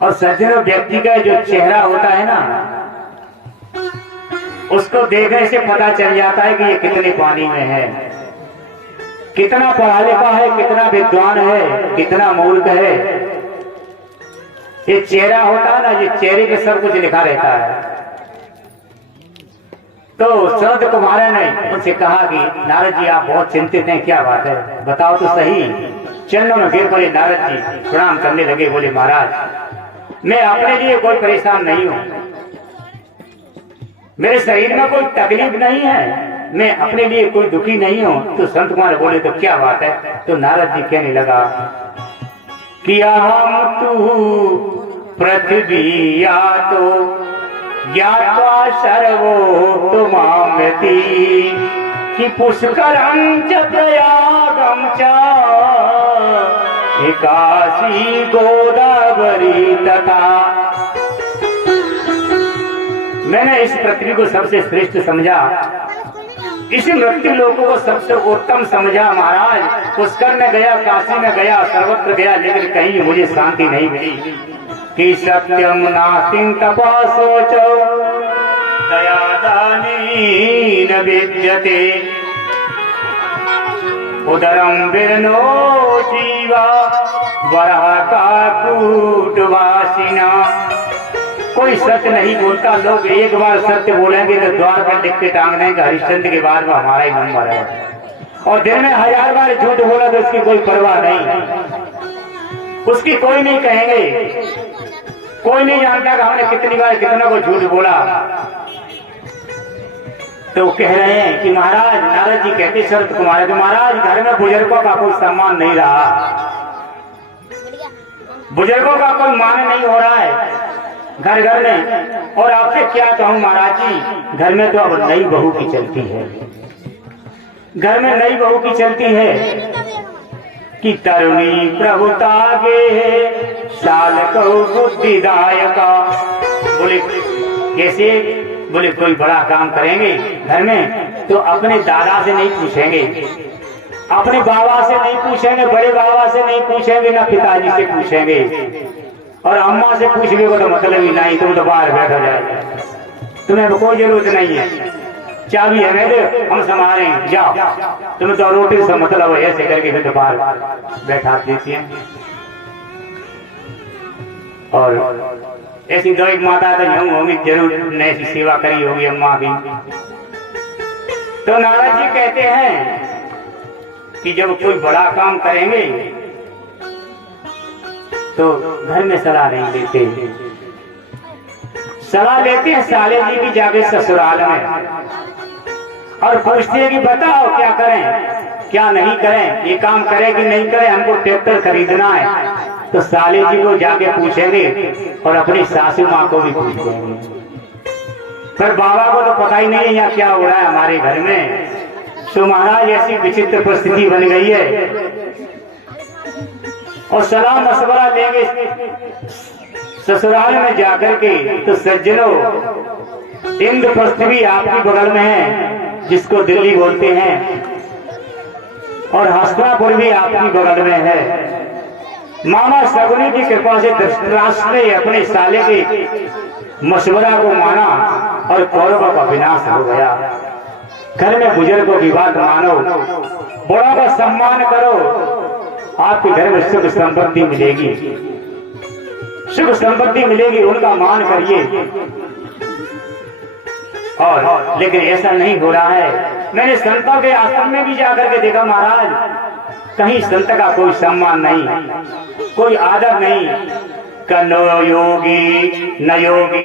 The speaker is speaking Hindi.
और सज्जन व्यक्ति का जो चेहरा होता है ना, उसको देखने से पता चल जाता है कि ये कितने पानी में है, कितना पढ़ा लिखा है, कितना विद्वान है, कितना मूर्ख है। ये चेहरा होता है ना, ये चेहरे पे सब कुछ लिखा रहता है। तो संत कुमार ने उनसे कहा कि नारद जी आप बहुत चिंतित हैं, क्या बात है, बताओ तो सही। चरणों में गिर पड़े नारद जी, प्रणाम करने लगे, बोले महाराज मैं अपने लिए कोई परेशान नहीं हूं, मेरे शरीर में कोई तकलीफ नहीं है, मैं अपने लिए कोई दुखी नहीं हूं। तो संत कुमार बोले तो क्या बात है। तो नारद जी कहने लगा कि हम तू पृथ्वी या तो ज्ञात्वा सर्वो तुमाम्यति कि पुष्करं च प्रयागं च काशी गोदावरी तथा। मैंने इस पृथ्वी को सबसे श्रेष्ठ समझा, इस मृत्यु लोकों को सबसे उत्तम समझा महाराज। पुष्कर में गया, काशी में गया, सर्वत्र गया, लेकिन कहीं मुझे शांति नहीं मिली। कि सत्यम नास्ति तपा सोचो दया दानी न विद्यते उदरम विरनो जीवा वरह काकूटवासिना। कोई सत्य नहीं बोलता, लोग एक बार सत्य बोलेंगे तो द्वार पर लिख के टांग देंगे हरिश्चंद्र के बाद में हमारा ही नंबर है, और दिन में 1000 बार झूठ बोला तो उसकी कोई परवाह नहीं, उसकी कोई नहीं कहेंगे, कोई नहीं जानता कि हमने कितनी बार कितना को झूठ बोला। तो कह रहे हैं कि महाराज, नारद जी कहते संत कुमार कि महाराज घर में बुजुर्गों का कोई सम्मान नहीं रहा, बुजुर्गों का कोई मान नहीं हो रहा है घर घर में। और आपसे क्या कहूं महाराज जी, घर में तो अब नई बहू की चलती है, घर में नई बहू की चलती है कि तरुणी प्रभुतागे साल को बुद्धिदायका। बोले कैसे, बोले कोई बड़ा काम करेंगे घर में तो अपने दादा से नहीं पूछेंगे, अपने बाबा से नहीं पूछेंगे, बड़े बाबा से नहीं पूछेंगे, ना पिताजी से पूछेंगे, और अम्मा से पूछ लो तो मतलब ही नहीं, तुम तो बाहर बैठा जाए, तुम्हें तो कोई जरूरत नहीं है, चाबी है मेरे, हम संभालें, जाओ। तुम्हें तो रोटी से मतलब है, ऐसे करके फिर तो बाहर बैठा देती है। और ऐसी दो एक माता तो यूं होगी, जरूर ने ऐसी सेवा करी होगी अम्मा की। तो नारद जी कहते हैं कि जब कोई बड़ा काम करेंगे तो घर में सलाह नहीं लेते, सलाह लेते हैं साले जी की जाके ससुराल में, और पूछते हैं कि बताओ क्या करें क्या नहीं करें, ये काम करें कि नहीं करें, हमको ट्रैक्टर खरीदना है। तो साले जी को जाके पूछेंगे और अपनी सासू माँ को भी पूछेंगे, पर बाबा को तो पता ही नहीं है यहाँ क्या हो रहा है हमारे घर में। तो महाराज ऐसी विचित्र परिस्थिति बन गई है, और सलाह मशवरा लेंगे ससुराल में जाकर के। तो सज्जनों, इंद्रप्रस्थ भी आपकी बगल में है जिसको दिल्ली बोलते हैं, और हस्तिनापुर भी आपकी बगल में है। मामा शकुनी की कृपा से धृतराष्ट्र ने अपने साले के मशवरा को माना और कौरवों का विनाश हो गया। घर में बुजुर्गों की बात मानो, बड़ों का सम्मान करो, आपके घर में सुख संपत्ति मिलेगी, सुख संपत्ति मिलेगी, उनका मान करिए। और लेकिन ऐसा नहीं हो रहा है। मैंने संतों के आश्रम में भी जाकर के देखा महाराज, कहीं संत का कोई सम्मान नहीं, कोई आदर नहीं। कनो योगी न योगी